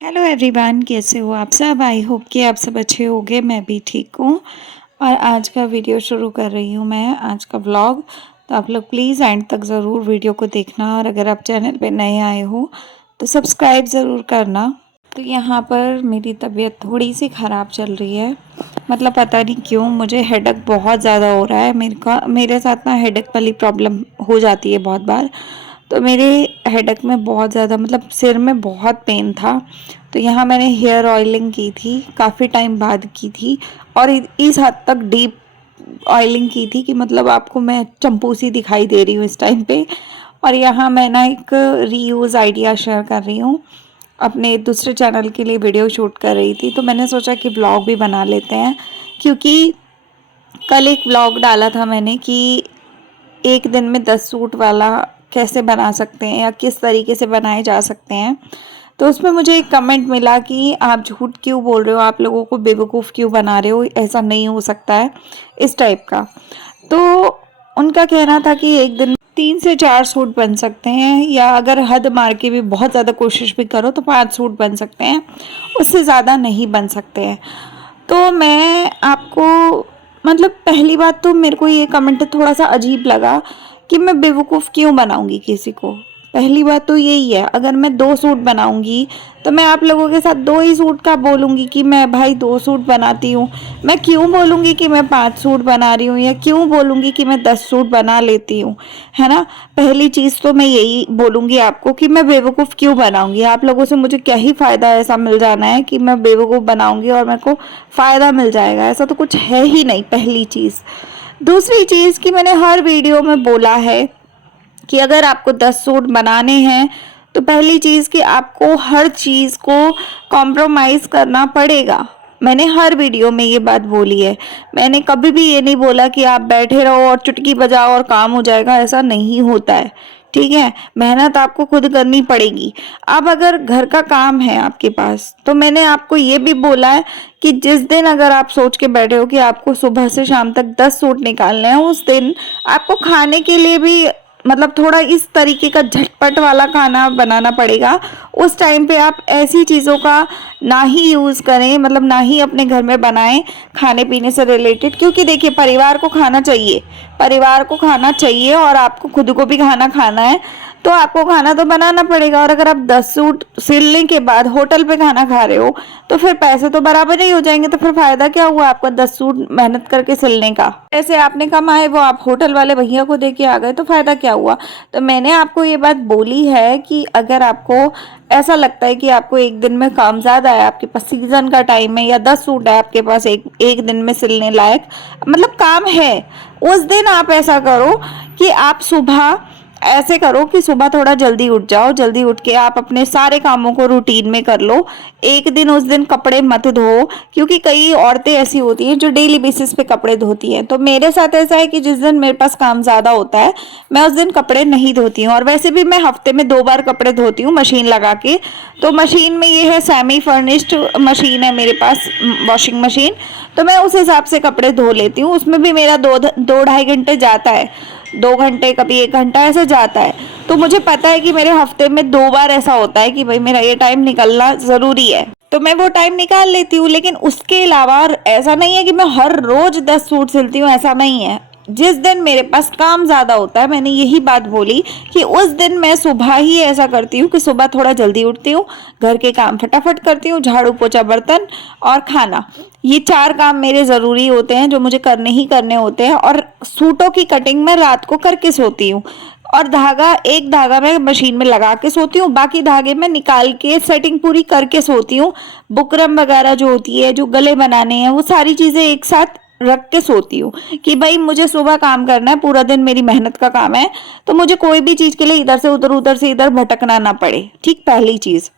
Hello everyone, कैसे हो आप सब। आई होप कि आप सब अच्छे होंगे। मैं भी ठीक हूँ और आज का वीडियो शुरू कर रही हूँ मैं, आज का व्लॉग। तो आप लोग प्लीज़ एंड तक ज़रूर वीडियो को देखना और अगर आप चैनल पे नए आए हो तो सब्सक्राइब ज़रूर करना। तो यहाँ पर मेरी तबीयत थोड़ी सी ख़राब चल रही है, मतलब पता नहीं क्यों मुझे हेडेक बहुत ज़्यादा हो रहा है। मेरे साथ ना हेडेक वाली प्रॉब्लम हो जाती है बहुत बार। तो मेरे हेडेक में बहुत ज़्यादा, मतलब सिर में बहुत पेन था। तो यहाँ मैंने हेयर ऑयलिंग की थी, काफ़ी टाइम बाद की थी और इस हद तक डीप ऑयलिंग की थी कि मतलब आपको मैं चंपू सी दिखाई दे रही हूँ इस टाइम पे। और यहाँ मैं ना एक रीयूज़ आइडिया शेयर कर रही हूँ, अपने दूसरे चैनल के लिए वीडियो शूट कर रही थी। तो मैंने सोचा कि ब्लॉग भी बना लेते हैं, क्योंकि कल एक ब्लॉग डाला था मैंने कि एक दिन में 10 सूट वाला कैसे बना सकते हैं या किस तरीके से बनाए जा सकते हैं। तो उसमें मुझे एक कमेंट मिला कि आप झूठ क्यों बोल रहे हो, आप लोगों को बेवकूफ़ क्यों बना रहे हो, ऐसा नहीं हो सकता है, इस टाइप का। तो उनका कहना था कि एक दिन 3 से 4 सूट बन सकते हैं, या अगर हद मार के भी बहुत ज़्यादा कोशिश भी करो तो 5 सूट बन सकते हैं, उससे ज़्यादा नहीं बन सकते हैं। तो मैं आपको, मतलब पहली बात तो मेरे को ये कमेंट थोड़ा सा अजीब लगा कि मैं बेवकूफ़ क्यों बनाऊंगी किसी को। पहली बात तो यही है, अगर मैं 2 सूट बनाऊंगी तो मैं आप लोगों के साथ 2 ही सूट का बोलूंगी कि मैं भाई 2 सूट बनाती हूँ। मैं क्यों बोलूंगी कि मैं 5 सूट बना रही हूँ, या क्यों बोलूंगी कि मैं 10 सूट बना लेती हूँ, है ना। पहली चीज़ तो मैं यही बोलूंगी आपको कि मैं बेवकूफ़ क्यों बनाऊंगी। आप लोगों से मुझे क्या ही फ़ायदा ऐसा मिल जाना है कि मैं बेवकूफ़ बनाऊंगी और मेरे को फ़ायदा मिल जाएगा, ऐसा तो कुछ है ही नहीं, पहली चीज़। दूसरी चीज़ कि मैंने हर वीडियो में बोला है कि अगर आपको 10 सूट बनाने हैं तो पहली चीज़ कि आपको हर चीज़ को कॉम्प्रोमाइज़ करना पड़ेगा। मैंने हर वीडियो में ये बात बोली है। मैंने कभी भी ये नहीं बोला कि आप बैठे रहो और चुटकी बजाओ और काम हो जाएगा, ऐसा नहीं होता है। ठीक है, मेहनत आपको खुद करनी पड़ेगी। अब अगर घर का काम है आपके पास, तो मैंने आपको ये भी बोला है कि जिस दिन अगर आप सोच के बैठे हो कि आपको सुबह से शाम तक 10 सूट निकालने हैं, उस दिन आपको खाने के लिए भी, मतलब थोड़ा इस तरीके का झटपट वाला खाना बनाना पड़ेगा। उस टाइम पे आप ऐसी चीज़ों का ना ही यूज़ करें, मतलब ना ही अपने घर में बनाएं खाने पीने से रिलेटेड, क्योंकि देखिए परिवार को खाना चाहिए, परिवार को खाना चाहिए और आपको खुद को भी खाना खाना है, तो आपको खाना तो बनाना पड़ेगा। और अगर आप 10 सूट सिलने के बाद होटल पे खाना खा रहे हो तो फिर पैसे तो बराबर ही हो जाएंगे, तो फिर फायदा क्या हुआ आपका 10 सूट मेहनत करके सिलने का। ऐसे आपने कमाए वो आप होटल वाले भैया को दे के आ गए, तो फायदा क्या हुआ। तो मैंने आपको ये बात बोली है कि अगर आपको ऐसा लगता है कि आपको एक दिन में काम ज़्यादा है, आपके पास सीजन का टाइम है या 10 सूट है आपके पास एक एक दिन में सिलने लायक, मतलब काम है, उस दिन आप ऐसा करो कि आप सुबह ऐसे करो कि सुबह थोड़ा जल्दी उठ जाओ, जल्दी उठ के आप अपने सारे कामों को रूटीन में कर लो। एक दिन उस दिन कपड़े मत धो, क्योंकि कई औरतें ऐसी होती हैं जो डेली बेसिस पे कपड़े धोती हैं। तो मेरे साथ ऐसा है कि जिस दिन मेरे पास काम ज़्यादा होता है मैं उस दिन कपड़े नहीं धोती हूँ, और वैसे भी मैं हफ्ते में 2 बार कपड़े धोती हूँ मशीन लगा के। तो मशीन में ये है, सेमी फर्निश्ड मशीन है मेरे पास, वॉशिंग मशीन। तो मैं उस हिसाब से कपड़े धो लेती हूँ, उसमें भी मेरा 2-2.5 घंटे जाता है, 2 घंटे कभी 1 घंटा ऐसे जाता है। तो मुझे पता है कि मेरे हफ्ते में 2 बार ऐसा होता है कि भाई मेरा ये टाइम निकलना ज़रूरी है, तो मैं वो टाइम निकाल लेती हूँ। लेकिन उसके अलावा ऐसा नहीं है कि मैं हर रोज 10 सूट सिलती हूँ, ऐसा नहीं है। जिस दिन मेरे पास काम ज़्यादा होता है, मैंने यही बात बोली कि उस दिन मैं सुबह ही ऐसा करती हूँ कि सुबह थोड़ा जल्दी उठती हूँ, घर के काम फटाफट करती हूँ, झाड़ू पोछा बर्तन और खाना, ये 4 काम मेरे ज़रूरी होते हैं जो मुझे करने ही करने होते हैं। और सूटों की कटिंग मैं रात को करके सोती हूँ, और धागा, एक धागा मैं मशीन में लगा के सोती हूँ, बाकी धागे मैं निकाल के सेटिंग पूरी करके सोती हूँ। बुकरम वगैरह जो होती है, जो गले बनाने हैं, वो सारी चीज़ें एक साथ रख के सोती हूँ कि भाई मुझे सुबह काम करना है, पूरा दिन मेरी मेहनत का काम है, तो मुझे कोई भी चीज़ के लिए इधर से उधर, उधर से इधर भटकना ना पड़े। ठीक, पहली चीज़।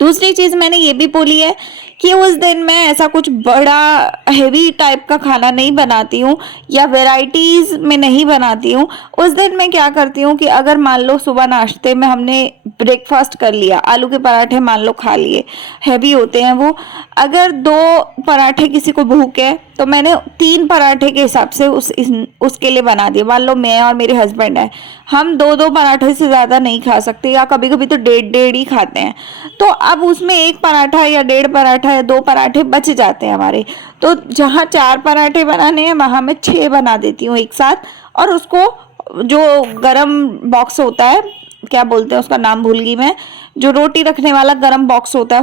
दूसरी चीज़ मैंने ये भी बोली है कि उस दिन मैं ऐसा कुछ बड़ा हेवी टाइप का खाना नहीं बनाती हूँ या वैरायटीज में नहीं बनाती हूँ। उस दिन मैं क्या करती हूँ कि अगर मान लो सुबह नाश्ते में हमने ब्रेकफास्ट कर लिया, आलू के पराठे मान लो खा लिए, हैवी होते हैं वो, अगर 2 पराठे किसी को भूख है तो मैंने 3 पराठे के हिसाब से उसके लिए बना दिया। मान लो मैं और मेरे हस्बैंड है, हम 2-2 पराठे से ज़्यादा नहीं खा सकते, या कभी कभी तो 1.5-1.5 ही खाते हैं। तो अब उसमें 1 पराठा या 1.5 पराठा या 2 पराठे बच जाते हैं हमारे। तो जहाँ 4 पराठे बनाने हैं वहाँ मैं 6 बना देती हूँ एक साथ, और उसको जो गरम बॉक्स होता है, क्या बोलते हैं उसका नाम भूल गई मैं, जो रोटी रखने वाला गरम बॉक्स होता है,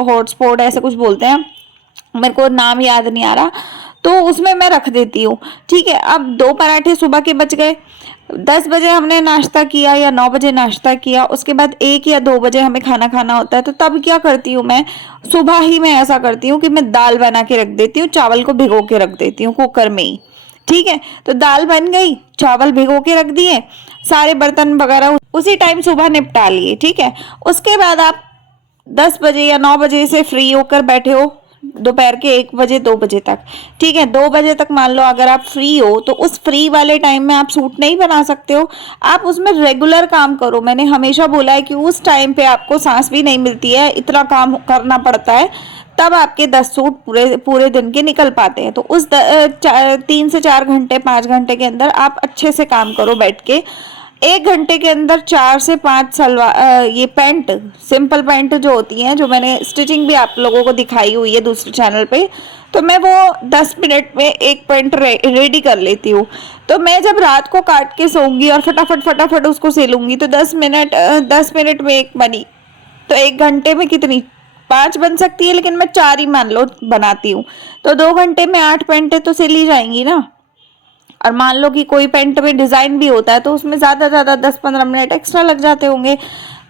हॉटस्पॉट ऐसे कुछ बोलते हैं, मेरे को नाम याद नहीं आ रहा, तो उसमें मैं रख देती हूँ। ठीक है, अब 2 पराठे सुबह के बच गए। 10 बजे हमने नाश्ता किया या 9 बजे नाश्ता किया, उसके बाद 1 या 2 बजे हमें खाना खाना होता है, तो तब क्या करती हूँ मैं, सुबह ही मैं ऐसा करती हूँ कि मैं दाल बना के रख देती हूँ, चावल को भिगो के रख देती हूँ कुकर में ही। ठीक है, तो दाल बन गई, चावल भिगो के रख दिए, सारे बर्तन वगैरह उसी टाइम सुबह निपटा लिए। ठीक है, उसके बाद आप 10 बजे या 9 बजे से फ्री होकर बैठे हो दोपहर के 1 बजे 2 बजे तक। ठीक है, 2 बजे तक मान लो अगर आप फ्री हो, तो उस फ्री वाले टाइम में आप सूट नहीं बना सकते हो, आप उसमें रेगुलर काम करो। मैंने हमेशा बोला है कि उस टाइम पे आपको सांस भी नहीं मिलती है, इतना काम करना पड़ता है, तब आपके 10 सूट पूरे पूरे दिन के निकल पाते हैं। तो उस 3 से 4 घंटे 5 घंटे के अंदर आप अच्छे से काम करो बैठ के। 1 घंटे के अंदर 4 से 5 सलवार, ये पैंट, सिंपल पैंट जो होती हैं, जो मैंने स्टिचिंग भी आप लोगों को दिखाई हुई है दूसरे चैनल पे, तो मैं वो 10 मिनट में एक पैंट रेडी कर लेती हूँ। तो मैं जब रात को काट के सोऊंगी और फटाफट फटाफट उसको सिलूंगी, तो 10 मिनट में एक बनी, तो 1 घंटे में कितनी, 5 बन सकती है, लेकिन मैं 4 ही मान लो बनाती हूँ, तो 2 घंटे में 8 पैंटें तो सिल ही जाएंगी ना। और मान लो कि कोई पैंट में डिजाइन भी होता है, तो उसमें ज्यादा ज्यादा 10-15 मिनट एक्स्ट्रा लग जाते होंगे,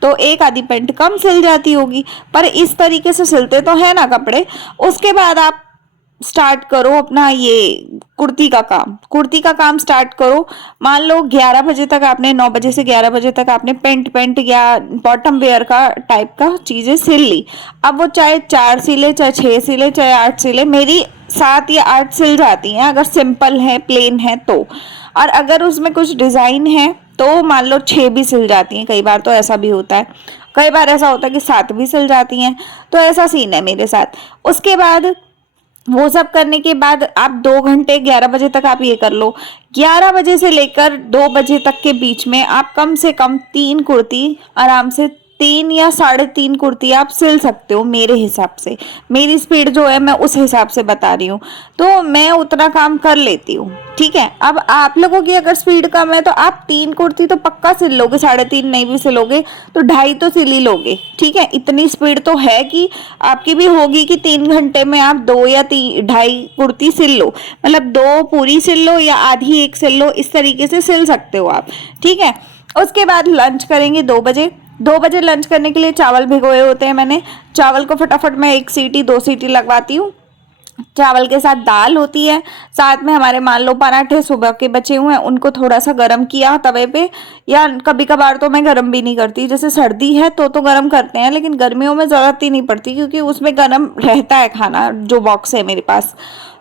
तो एक आधी पैंट कम सिल जाती होगी, पर इस तरीके से सिलते तो है ना कपड़े। उसके बाद आप स्टार्ट करो अपना ये कुर्ती का काम स्टार्ट करो। मान लो 11 बजे तक आपने, 9 बजे से 11 बजे तक आपने पेंट या बॉटम वेयर का टाइप का चीजें सिल ली। अब वो चाहे 4 सिले, चाहे 6 सिले, चाहे 8 सिले, मेरी 7 या 8 सिल जाती हैं अगर सिंपल है, प्लेन है तो। और अगर उसमें कुछ डिजाइन है तो मान लो 6 भी सिल जाती हैं, कई बार तो ऐसा भी होता है, कई बार ऐसा होता है कि 7 भी सिल जाती हैं, तो ऐसा सीन है मेरे साथ। उसके बाद वो सब करने के बाद आप 2 घंटे, 11 बजे तक आप ये कर लो। 11 बजे से लेकर 2 बजे तक के बीच में आप कम से कम 3 कुर्ती आराम से, 3 या 3.5 कुर्ती आप सिल सकते हो मेरे हिसाब से। मेरी स्पीड जो है मैं उस हिसाब से बता रही हूँ, तो मैं उतना काम कर लेती हूँ। ठीक है, अब आप लोगों की अगर स्पीड कम है तो आप 3 कुर्ती तो पक्का सिल लोगे, 3.5 नहीं भी सिलोगे तो 2.5 तो सिल ही लोगे। ठीक है, इतनी स्पीड तो है कि आपकी भी होगी कि 3 घंटे में आप 2 या 2.5 कुर्ती सिल लो, मतलब 2 पूरी सिल लो या आधी एक सिल लो, इस तरीके से सिल सकते हो आप। ठीक है, उसके बाद लंच करेंगे 2 बजे। 2 बजे लंच करने के लिए चावल भिगोए होते हैं मैंने, चावल को फटाफट मैं 1 सीटी 2 सीटी लगवाती हूँ। चावल के साथ दाल होती है, साथ में हमारे मान लो पराठे सुबह के बचे हुए हैं, उनको थोड़ा सा गर्म किया तवे पे, या कभी कभार तो मैं गर्म भी नहीं करती, जैसे सर्दी है तो गर्म करते हैं, लेकिन गर्मियों में जरूरत ही नहीं पड़ती क्योंकि उसमें गर्म रहता है खाना, जो बॉक्स है मेरे पास।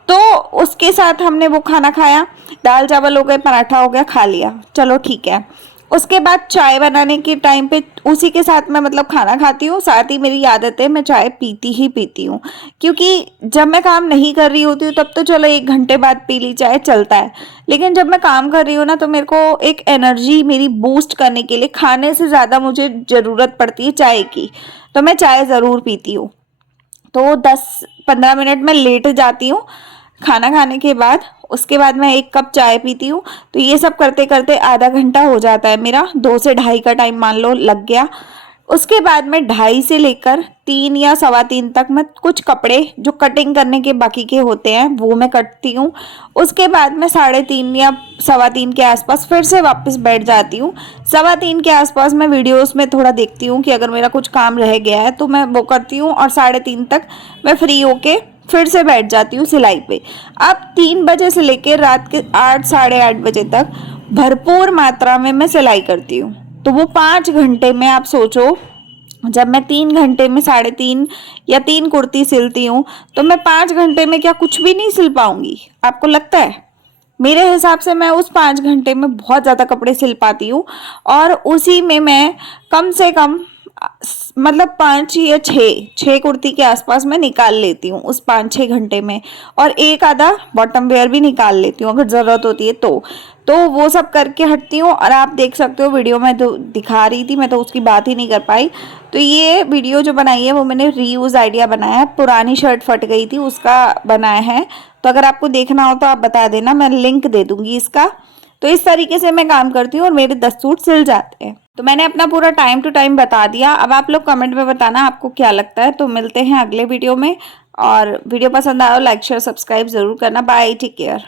तो उसके साथ हमने वो खाना खाया, दाल चावल हो गए, पराठा हो गया, खा लिया, चलो ठीक है। उसके बाद चाय बनाने के टाइम पे उसी के साथ मैं मतलब खाना खाती हूँ, साथ ही मेरी आदत है मैं चाय पीती ही पीती हूँ, क्योंकि जब मैं काम नहीं कर रही होती हूँ तब तो चलो 1 घंटे बाद पी ली चाय चलता है, लेकिन जब मैं काम कर रही हूँ ना तो मेरे को एक एनर्जी मेरी बूस्ट करने के लिए खाने से ज़्यादा मुझे ज़रूरत पड़ती है चाय की, तो मैं चाय ज़रूर पीती हूँ। तो 10-15 मिनट में लेट जाती हूँ खाना खाने के बाद, उसके बाद मैं 1 कप चाय पीती हूँ। तो ये सब करते करते आधा घंटा हो जाता है मेरा, 2 से 2.5 का टाइम मान लो लग गया। उसके बाद में 2.5 से लेकर 3 या 3:15 तक मैं कुछ कपड़े जो कटिंग करने के बाकी के होते हैं वो मैं कटती हूँ। उसके बाद मैं 3:30 या 3:15 के आसपास फिर से वापस बैठ जाती हूँ। 3:15 के आसपास मैं वीडियोस में थोड़ा देखती हूँ कि अगर मेरा कुछ काम रह गया है तो मैं वो करती हूँ, और 3:30 तक मैं फ्री होके फिर से बैठ जाती हूँ सिलाई पे। अब 3 बजे से लेकर रात के 8 8:30 बजे तक भरपूर मात्रा में मैं सिलाई करती हूँ, तो वो 5 घंटे में आप सोचो जब मैं 3 घंटे में 3.5 या 3 कुर्ती सिलती हूँ, तो मैं 5 घंटे में क्या कुछ भी नहीं सिल पाऊंगी? आपको लगता है? मेरे हिसाब से मैं उस 5 घंटे में बहुत ज़्यादा कपड़े सिल पाती हूँ, और उसी में मैं कम से कम मतलब 5 या 6 कुर्ती के आसपास मैं निकाल लेती हूँ उस 5-6 घंटे में, और एक आधा बॉटम वेयर भी निकाल लेती हूँ अगर ज़रूरत होती है तो वो सब करके हटती हूँ। और आप देख सकते हो वीडियो में तो दिखा रही थी, मैं तो उसकी बात ही नहीं कर पाई। तो ये वीडियो जो बनाई है वो मैंने रीयूज़ आइडिया बनाया है, पुरानी शर्ट फट गई थी उसका बनाया है। तो अगर आपको देखना हो तो आप बता देना, मैं लिंक दे दूंगी इसका। तो इस तरीके से मैं काम करती हूँ और मेरे 10 सूट सिल जाते हैं। तो मैंने अपना पूरा टाइम टू टाइम बता दिया। अब आप लोग कमेंट में बताना आपको क्या लगता है। तो मिलते हैं अगले वीडियो में, और वीडियो पसंद आया हो लाइक शेयर सब्सक्राइब जरूर करना। Bye, take care.